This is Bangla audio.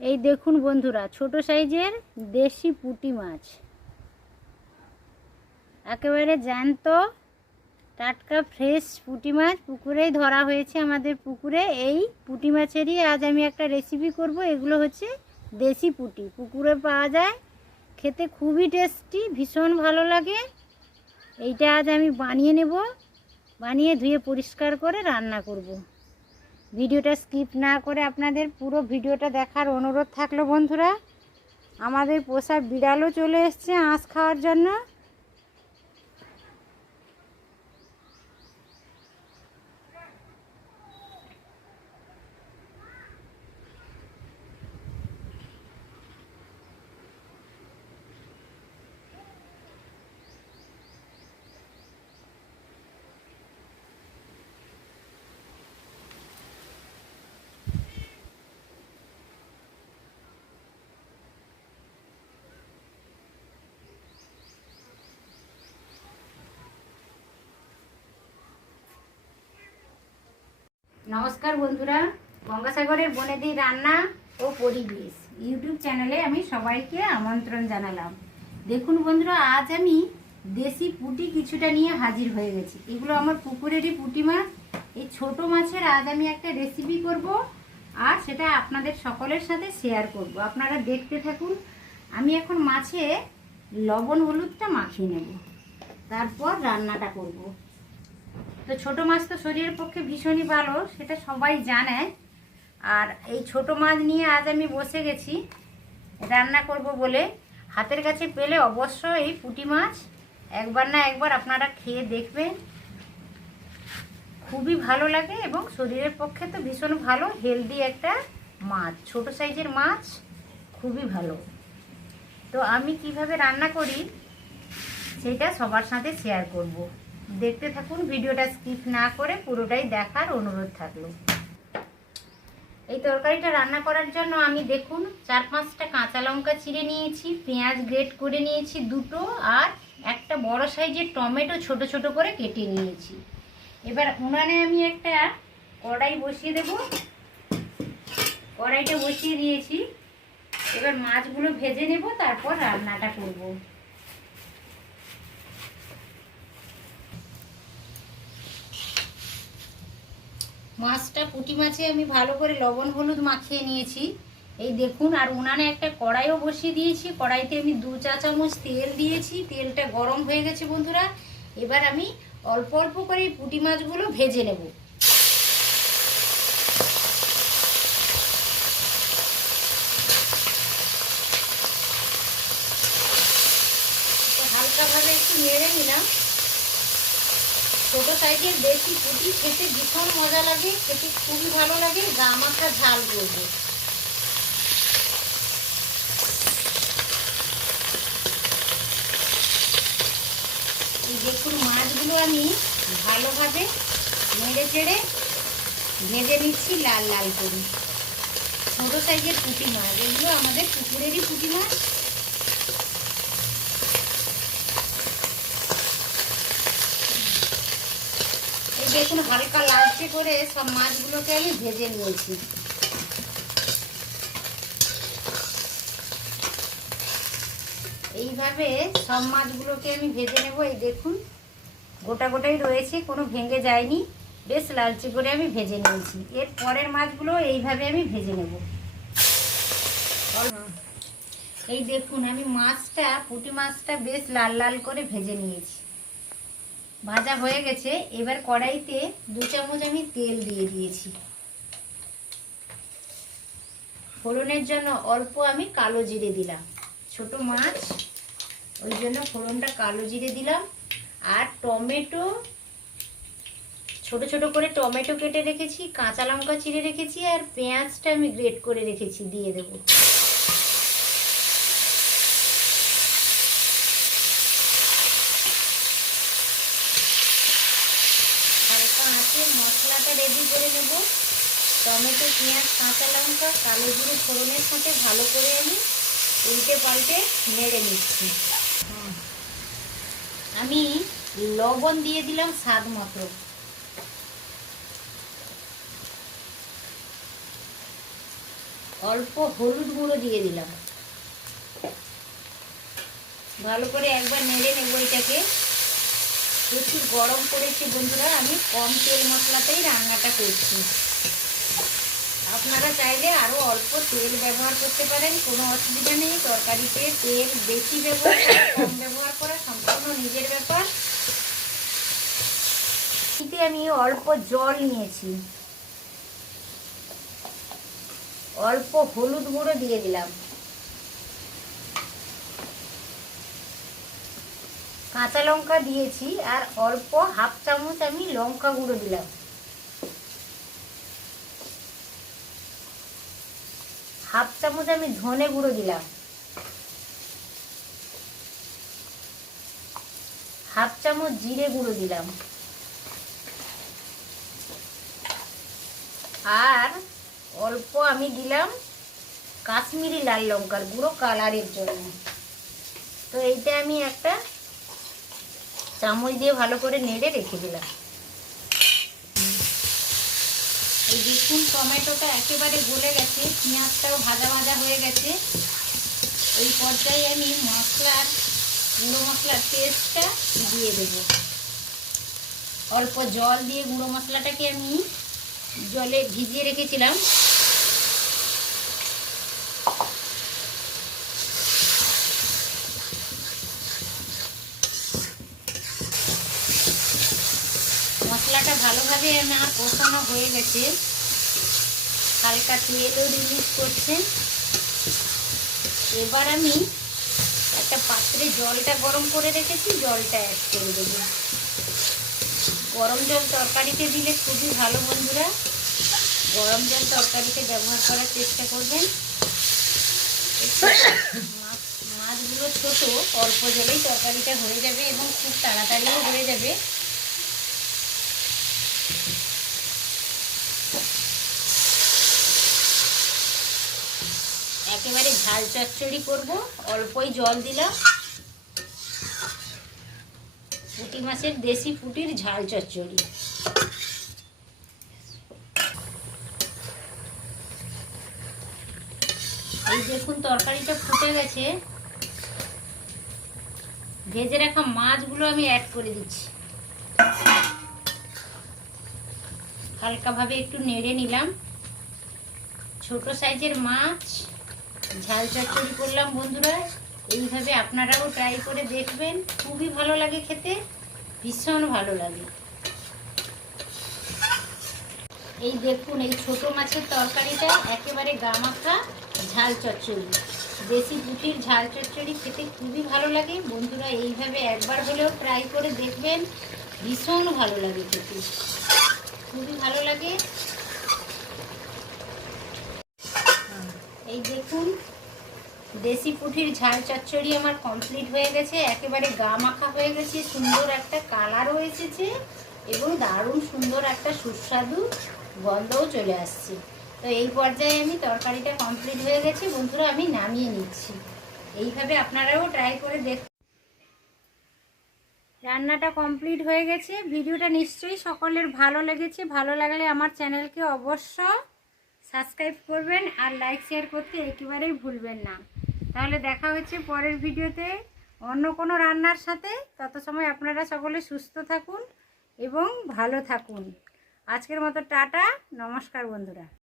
এই দেখুন বন্ধুরা, ছোট সাইজের দেশি পুঁটি মাছ, একেবারে জ্যান্ত টাটকা ফ্রেশ পুঁটি মাছ পুকুরেই ধরা হয়েছে আমাদের পুকুরে। এই পুঁটি মাছেরই আজ আমি একটা রেসিপি করব। এগুলো হচ্ছে দেশি পুঁটি, পুকুরে পাওয়া যায়, খেতে খুবই টেস্টি, ভীষণ ভালো লাগে। এইটা আজ আমি বানিয়ে নেব, বানিয়ে ধুয়ে পরিষ্কার করে রান্না করব। ভিডিওটা স্কিপ না করে আপনাদের পুরো ভিডিওটা দেখার অনুরোধ থাকলো বন্ধুরা। আমাদের পোষা বিড়ালও চলে এসছে আঁশ খাওয়ার জন্য। নমস্কার বন্ধুরা, গঙ্গাসাগরের বনেদি রান্না ও পরিবেশ ইউটিউব চ্যানেলে আমি সবাইকে আমন্ত্রণ জানালাম। দেখুন বন্ধুরা, আজ আমি দেশি পুঁটি কিছুটা নিয়ে হাজির হয়ে গেছি। এগুলো আমার পুকুরেরই পুঁটি মাছ। এই ছোট মাছের আজ আমি একটা রেসিপি করব, আর সেটা আপনাদের সকলের সাথে শেয়ার করব। আপনারা দেখতে থাকুন। আমি এখন মাছে লবণ হলুদটা মাখিয়ে নেব, তারপর রান্নাটা করব। তো ছোট মাছ তো শরীরের পক্ষে ভীষণই ভালো, সেটা সবাই জানে। আর এই ছোট মাছ নিয়ে আজ আমি বসে গেছি রান্না করব বলে। হাতের কাছে পেলে অবশ্যই এই পুঁটি মাছ একবার না একবার আপনারা খেয়ে দেখবেন, খুবই ভালো লাগে এবং শরীরের পক্ষে তো ভীষণ ভালো, হেলদি একটা মাছ, ছোট সাইজের মাছ, খুবই ভালো। তো আমি কিভাবে রান্না করি সেটা সবার সাথে শেয়ার করব। দেখতে থাকুন, ভিডিওটা স্কিপ না করে পুরোটাই দেখার অনুরোধ থাকলো। এই তরকারিটা রান্না করার জন্য আমি দেখুন 4-5টা কাঁচা লঙ্কা চিড়ে নিয়েছি, পেঁয়াজ গ্রেট করে নিয়েছি দুটো, আর একটা বড় সাইজের টমেটো ছোট ছোট করে কেটে নিয়েছি। এবার উনানে আমি একটা কড়াই বসিয়ে দেব। কড়াইটা বসিয়ে দিয়েছি। এবার মাছগুলো ভেজে নেব, তারপর রান্নাটা করব। মাছটা পুঁটি মাছে আমি ভালো করে লবণ হলুদ মাখিয়ে নিয়েছি, এই দেখুন। আর উনানে একটা কড়াইও বসিয়ে দিয়েছি। কড়াইতে আমি 2 চা চামচ তেল দিয়েছি। তেলটা গরম হয়ে গেছে বন্ধুরা। এবার আমি অল্প অল্প করে এই পুঁটি মাছগুলো ভেজে নেব। হালকাভাবে একটু নেড়ে নিলাম। ছোট সাইজের দেশি পুঁটি খেতে ভীষণ মজা লাগে, খেতে খুবই ভালো লাগে। গা মাখা ঝাল করবো। এই দেখুন মাছগুলো আমি ভালোভাবে নেড়ে চেড়ে ভেজে নিচ্ছি লাল লাল করে। ছোট সাইজের পুঁটি মাছ, এগুলো আমাদের পুকুরেরই পুঁটি মাছ। এই দেখুন হালকা লালচে করে সব মাছগুলোকে আমি ভেজে নিয়েছি। এইভাবে সব মাছগুলোকে আমি ভেজে নেব। এই দেখুন গোটা গোটাই রয়েছে, কোনো ভেঙে যায়নি, বেশ লালচে করে আমি ভেজে নিয়েছি। এর পরের মাছগুলো এইভাবে আমি ভেজে নেব। এই দেখুন আমি পুঁটি মাছটা বেশ লাল লাল করে ভেজে নিয়েছি, ভাজা হয়ে গেছে। এবার কড়াইতে 2 চামচ আমি তেল দিয়ে দিয়েছি। ফোড়নের জন্য অল্প আমি কালো জিরে দিলাম, ছোট মাছ ওই জন্য ফোড়নটা কালো জিরে দিলাম। আর টমেটো ছোট ছোট করে টমেটো কেটে রেখেছি, কাঁচা লঙ্কা চিড়ে রেখেছি, আর পেঁয়াজটা আমি গ্রেট করে রেখেছি, দিয়ে দেব। হালকা আঁচে মশলাটা রেডি করে নেব। টমেটো, পেঁয়াজ, কাঁচা লঙ্কা, কালো জিরে ফোড়নের সাথে ভালো করে আমি উল্টে পাল্টে নেড়ে নিচ্ছি। আমি লবণ দিয়ে দিলাম স্বাদ মতো। অল্প হলুদ গুঁড়ো দিয়ে দিলাম। ভালো করে একবার নেড়ে নেব এটাকে। প্রচুর গরম করেছি বন্ধুরা, আমি কম তেল মশলাতেই রান্নাটা করছি। আপনারা চাইলে আরও অল্প তেল ব্যবহার করতে পারেন, কোনো অসুবিধা নেই। তরকারিতে তেল বেশি ব্যবহার করা কম ব্যবহার করা সম্পূর্ণ নিজের ব্যাপার। এতে আমি অল্প জল নিয়েছি, অল্প হলুদ গুঁড়ো দিয়ে দিলাম, কাঁচা লঙ্কা দিয়েছি, আর অল্প হাফ চামচ আমি লঙ্কা গুঁড়ো দিলাম। হাফ চামচ আমি ধনে গুঁড়ো দিলাম, হাফ চামচ জিরে গুঁড়ো দিলাম, আর অল্প আমি দিলাম কাশ্মীরি লাল লঙ্কার গুঁড়ো কালারের জন্য। তো এইটা আমি একটা চামচ দিয়ে ভালো করে নেড়ে রেখে দিলাম। এই দেখুন টমেটোটা একেবারে গলে গেছে, পেঁয়াজটাও ভাজা ভাজা হয়ে গেছে। এই পর্যায়ে আমি গুঁড়ো মশলার পেস্টটা দিয়ে দেব। অল্প জল দিয়ে গুঁড়ো মশলাটাকে আমি জলে ভিজিয়ে রেখেছিলাম, মশলাটা ভালোভাবে আমার কষানো হয়ে গেছে, হালকা তেলও রিলিজ করছে। এবার আমি একটা পাত্রে জলটা গরম করে রেখেছি, জলটা অ্যাড করে দেব। গরম জল তরকারিতে দিলে খুবই ভালো বন্ধুরা, গরম জল তরকারিতে ব্যবহার করার চেষ্টা করবেন। মাছগুলো ছোট, অল্প জলেই তরকারিটা হয়ে যাবে এবং খুব তাড়াতাড়িও হয়ে যাবে। একেবারে ঝাল চচ্চড়ি করব, অল্পই জল দিলাম। পুঁটি মাছের দেশি পুঁটির ঝাল চচ্চড়ি। এই দেখুন তরকারিটা ফুটে গেছে, ভেজে রাখা মাছগুলো আমি অ্যাড করে দিচ্ছি। হালকাভাবে একটু নেড়ে নিলাম। ছোট সাইজের মাছ ঝাল চচ্চড়ি করলাম বন্ধুরা। এইভাবে আপনারাও ট্রাই করে দেখবেন, খুবই ভালো লাগে খেতে, ভীষণ ভালো লাগে। এই দেখুন এই ছোট মাছের তরকারিটা একেবারে গামাখা ঝাল চচ্চড়ি, দেশি পুঁটির ঝাল চচ্চড়ি খেতে খুবই ভালো লাগে বন্ধুরা। এইভাবে একবার হলেও ট্রাই করে দেখবেন, ভীষণ ভালো লাগে খেতে, খুবই ভালো লাগে। এই দেখুন দেশি পুঁটির ঝাল চচ্চড়ি আমার কমপ্লিট হয়ে গেছে, একেবারে গা মাখা হয়ে গেছে, সুন্দর একটা কালারও এসেছে এবং দারুণ সুন্দর একটা সুস্বাদু গন্ধও চলে আসছে। তো এই পর্যায়ে আমি তরকারিটা কমপ্লিট হয়ে গেছে বন্ধুরা, আমি নামিয়ে নিচ্ছি। এইভাবে আপনারাও ট্রাই করে দেখুন। রান্নাটা কমপ্লিট হয়ে গেছে। ভিডিওটা নিশ্চয়ই সকলের ভালো লেগেছে। ভালো লাগলে আমার চ্যানেলকে অবশ্য সাবস্ক্রাইব করবেন আর লাইক শেয়ার করতে একেবারেই ভুলবেন না। তাহলে দেখা হচ্ছে পরের ভিডিওতে অন্য কোনো রান্নার সাথে। তত সময় আপনারা সকলে সুস্থ থাকুন এবং ভালো থাকুন। আজকের মতো টাটা, নমস্কার বন্ধুরা।